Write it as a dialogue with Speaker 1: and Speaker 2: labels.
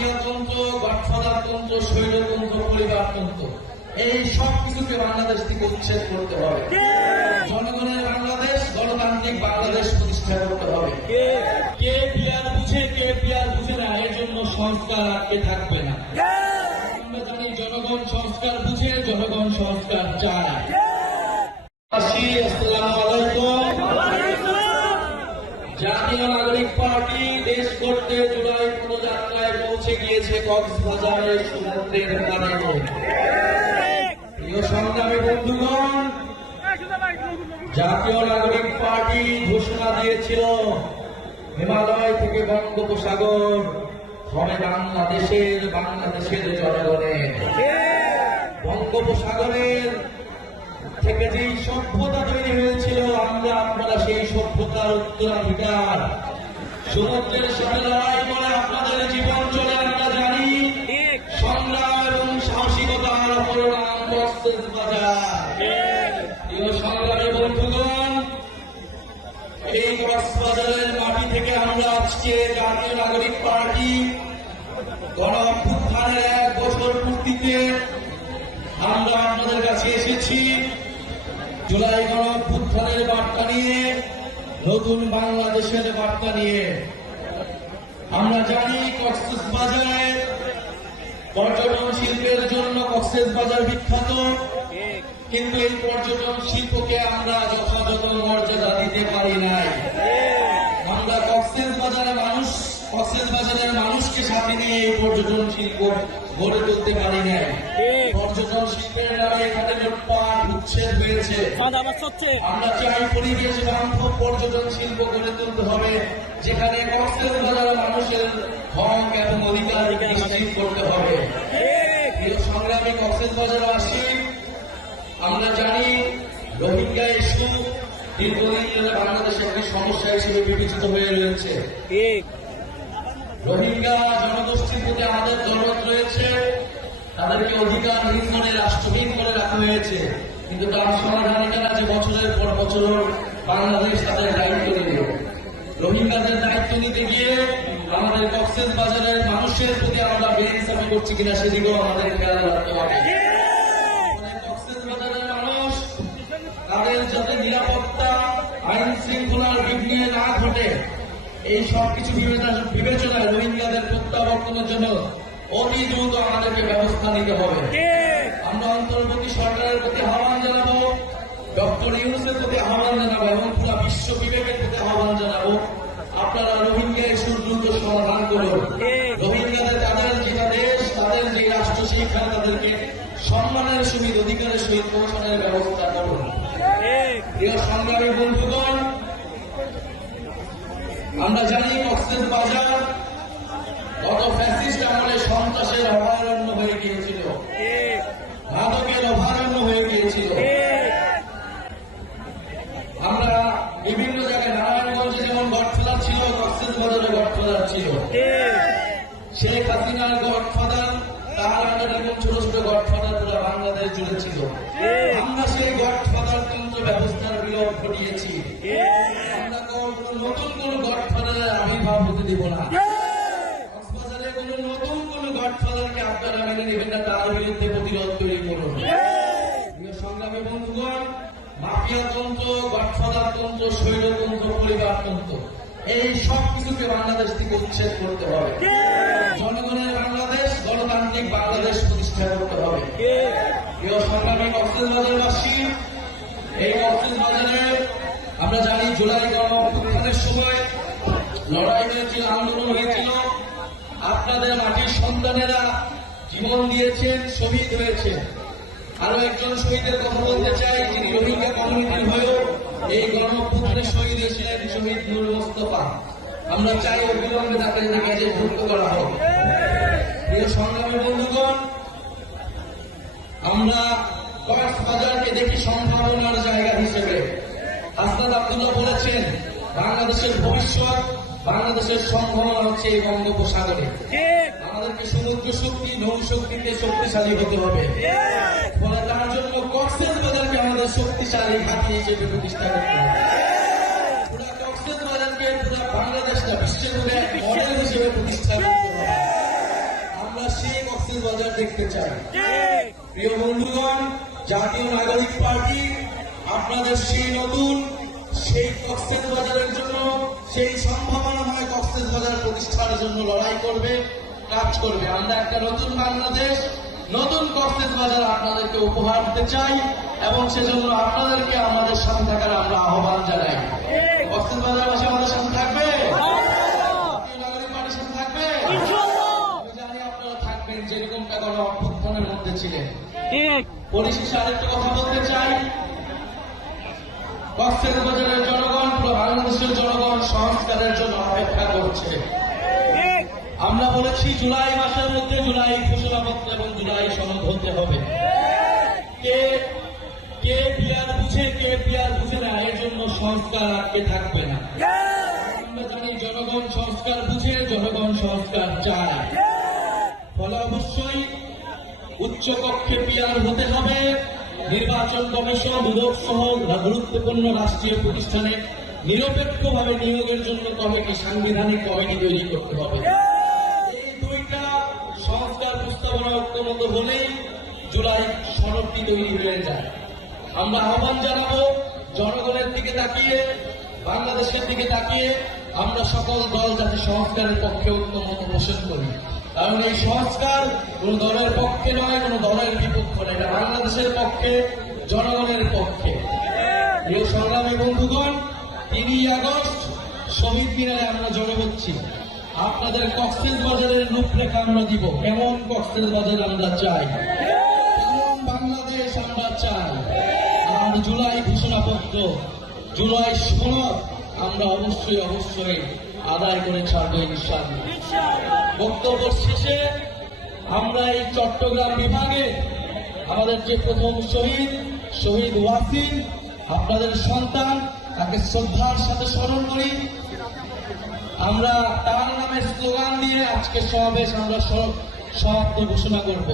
Speaker 1: মাফিয়াতন্ত্র গডফাদারতন্ত্র শৈলতন্ত্র পরিবারতন্ত্র এই সব কিছুকে বাংলাদেশ থেকে উচ্ছেদ করতে হবে। জনগণের বাংলাদেশ গণতান্ত্রিক বাংলাদেশ প্রতিষ্ঠা করতে হবে। কে? প্লেয়ার বুঝে কে প্লেয়ার বুঝে না এর জন্য সংস্কার আটকে থাকবে না। আমরা জানি জনগণ সংস্কার বুঝে জনগণ সংস্কার চায় আসসালামু আলাইকুম। জাতীয় নাগরিক পার্টি দেশ করতে গিয়েছে কক্সবাজারের সমুদ্রের পারে প্রিয় সংগ্রামী বন্ধুগণ, জাতীয় নাগরিক পার্টি ঘোষণা দিয়েছিল, হিমালয় থেকে বঙ্গোপসাগর হবে বাংলাদেশের বাংলাদেশের জনগণের। বঙ্গোপসাগরের থেকে যেই সভ্যতা তৈরি হয়েছিল, আমরা আপনারা সেই সভ্যতার উত্তরাধিকার। সমুদ্রের সাথে লড়াই করে আজকে জাতীয় নাগরিক পার্টি গণ অভ্যুত্থানের এক বছর পূর্তিতে আমরা আপনাদের কাছে এসেছি। জুলাই গণ অভ্যুত্থানের বার্তা নিয়ে, নতুন বাংলাদেশের বার্তা নিয়ে। আমরা জানি কক্সেস বাজারে পর্যটন শিল্পের জন্য কক্সেস বাজার বিখ্যাত। কিন্তু এই পর্যটন শিল্পকে আমরা যথাযথ মর্যাদা দিতে পারি নাই। মানুষকে এই পর্যটন শিল্প গড়ে তুলতে পারি নাই পর্যটন শিল্পের নামে এখানে লুটপাট উচ্ছেদ হয়েছে আমরা চাই পরিবেশ বান্ধব পর্যটন শিল্প গড়ে তুলতে হবে যেখানে কক্সেস বাজারের মানুষের হক এবং অধিকার নিশ্চিত করতে হবে। প্রিয় সংগ্রামী কক্সেস বাজারবাসী আমরা জানি রোহিঙ্গা ইস্যু দীর্ঘদিন ধরে বাংলাদেশের একটি সমস্যা হিসেবে বিবেচিত হয়ে রয়েছে। রোহিঙ্গা জনগোষ্ঠীর প্রতি আমাদের জরুরত রয়েছে। তাদেরকে অধিকার হীন করে রাষ্ট্রহীন করে রাখা হয়েছে। কিন্তু তার সমাধানিকারা যে বছরের পর বছর বাংলাদেশ তাদের দায়িত্ব নিল? রোহিঙ্গাদের দায়িত্ব নিতে গিয়ে আমাদের কক্সেস বাজারের মানুষের প্রতি আমরা বেইনসাফি করছি কিনা সেদিকেও আমাদের খেয়াল রাখতে হবে মানে কক্সবাজারের মানুষ তাদের যাতে নিরাপত্তা আইন শৃঙ্খলার বিঘ্নে না ঘটে এই সব কিছু বিবেচনায় রোহিঙ্গাদের প্রত্যাবর্তনের জন্য অতি দ্রুত আমাদেরকে ব্যবস্থা নিতে হবে। আমরা অন্তর্বর্তী সরকারের প্রতি আহ্বান জানাব ডক্টর ইউনুসের প্রতি আহ্বান জানাব এবং পুরো বিশ্ব বিবেকের প্রতি আহ্বান জানাব। আপনারা রোহিঙ্গা ইস্যুর দ্রুত সমাধান করুন। রোহিঙ্গাদের তাদের যেটা দেশ তাদের যে রাষ্ট্র সেইখানে তাদেরকে সম্মানের সহিত অধিকারের সহিত পৌঁছানোর ব্যবস্থা করুন। প্রিয় সংগ্রামী বন্ধুগণ আমরা জানি কক্সেস বাজার গত ফ্যাসিস্ট আমলে সন্ত্রাসের অভয়ারণ্য হয়ে গিয়েছিল। মাদকের অভয়ারণ্য হয়ে গিয়েছিল। আমরা বিভিন্ন জায়গায় নারায়ণগঞ্জে যেমন গডফাদার ছিল কক্সেস বাজারে গডফাদার ছিল। শেখ হাসিনার গডফাদার তার আন্ডারে এরকম ছোট ছোট গডফাদার পুরো বাংলাদেশ জুড়ে ছিল। আমরা সেই গডফাদার তন্ত্র ব্যবস্থার বিলোপ ঘটিয়েছি। আমরা নতুন কোন আবির্ভাব হতে দেব না। কক্সবাজারে কোনো নতুন কোন গডফাদারকে আপনারা মেনে নেবেন না তার বিরুদ্ধে প্রতিরোধ তৈরি করুন। সংগ্রামী বন্ধুগণ মাফিয়াতন্ত্র গডফাদারতন্ত্র শৈলতন্ত্র পরিবারতন্ত্র এই সব কিছুকে বাংলাদেশ থেকে উচ্ছেদ করতে হবে। জনগণের বাংলাদেশ গণতান্ত্রিক বাংলাদেশ প্রতিষ্ঠা করতে হবে। প্রিয় সংগ্রামী কক্সবাজারবাসী এই কক্সবাজারে আমরা জানি জুলাই গণ সময় লড়াই হয়েছিল আন্দোলন হয়েছিল। আপনাদের মাটির সন্তানেরা জীবন দিয়েছেন, শহীদ হয়েছে আরও একজন শহীদের কথা বলতে চাই, যিনি রোহিঙ্গা কমিউনিটির হয়েও এই গণ অভ্যুত্থানে শহীদ হয়েছিলেন, শহীদ নুর মোস্তফা। আমরা চাই অবিলম্বে তাকে কাজে ভুক্ত করা হোক। প্রিয় সংগ্রামী বন্ধুগণ, আমরা কক্সবাজারকে দেখি সম্ভাবনার জায়গা হিসেবে। হাসনাত আব্দুল্লাহ বলেছেন বাংলাদেশের ভবিষ্যৎ বাংলাদেশের সম্ভাবনা হচ্ছে এই বঙ্গোপসাগরে। আমাদেরকে সমুদ্র শক্তি নৌ শক্তিতে শক্তিশালী হতে হবে। ফলে তার জন্য কক্সেস বাজারকে আমাদের শক্তিশালী ঘাঁটি হিসেবে প্রতিষ্ঠা করতে হবে। পুরা কক্সেস বাজারকে পুরা বাংলাদেশটা বিশ্বের মধ্যে এক মডেল হিসেবে প্রতিষ্ঠা করতে হবে। বাজার দেখতে চাই। প্রিয় বন্ধুগণ জাতীয় নাগরিক পার্টি আপনাদের সেই নতুন সেই কক্সেস বাজারের জন্য সেই সম্ভাবনাময় কক্সেস বাজার প্রতিষ্ঠার জন্য লড়াই করবে কাজ করবে। আমরা একটা নতুন বাংলাদেশ নতুন কক্সেস বাজার আপনাদেরকে উপহার দিতে চাই এবং সেজন্য আপনাদেরকে আমাদের সাথে থাকার আমরা আহ্বান জানাই। কক্সেস বাজারবাসী আমাদের সাথে থাকবে? যেরকমটা কোনো অভ্যুত্থানের মধ্যে ছিলেন। পরিশেষে আরেকটা কথা বলতে চাই। কক্সেস বাজারের জনগণ পুরো বাংলাদেশের জনগণ সংস্কারের জন্য অপেক্ষা করছে। আমরা বলেছি জুলাই মাসের মধ্যে জুলাই ঘোষণাপত্র এবং জুলাই সনদ হতে হবে। কে কে পিয়ার বুঝে কে পিয়ার বুঝে না এর জন্য সংস্কার আটকে থাকবে না। আমরা জানি জনগণ সংস্কার বুঝে জনগণ সংস্কার চায়। ফলে অবশ্যই উচ্চ কক্ষে পিয়ার হতে হবে। নির্বাচন কমিশন দুদক সহ গুরুত্বপূর্ণ রাষ্ট্রীয় প্রতিষ্ঠানে নিরপেক্ষভাবে নিয়োগের জন্য কমিটি সাংবিধানিক কমিটি তৈরি করতে হবে? এই দুইটা সংস্কার প্রস্তাবনা ঐক্যমত হলেই জুলাই সনদটি তৈরি হয়ে যায়। আমরা আহ্বান জানাব, জনগণের দিকে তাকিয়ে, বাংলাদেশের দিকে তাকিয়ে আমরা সকল দল যাতে সংস্কারের পক্ষে ঐক্যমত পোষণ করি। কারণ এই সংস্কার কোন দলের পক্ষে নয়, কোন দলের বিপক্ষে নয়। এটা বাংলাদেশের পক্ষে, জনগণের পক্ষে। প্রিয় সংগ্রামী বন্ধুগণ, তিনই আগস্ট, শহীদ মিনারে আমরা জড়ো হচ্ছি। আপনাদের কক্সেস বাজারের রূপরেখা আমরা দিব। কেমন কক্সেস বাজার আমরা চাই? কেমন বাংলাদেশ আমরা চাই? আর জুলাই ঘোষণাপত্র। জুলাই সনদ আমরা অবশ্যই অবশ্যই আদায় করে ছাড়বো ইনশাল্লাহ বক্তব্য শেষে আমরা এই চট্টগ্রাম বিভাগে আমাদের যে প্রথম শহীদ শহীদ ওয়াসিম, আপনাদের সন্তান, তাকে শ্রদ্ধার সাথে স্মরণ করি। আমরা তার নামে স্লোগান দিয়ে আজকে সমাবেশ আমরা সমাপ্ত ঘোষণা করব।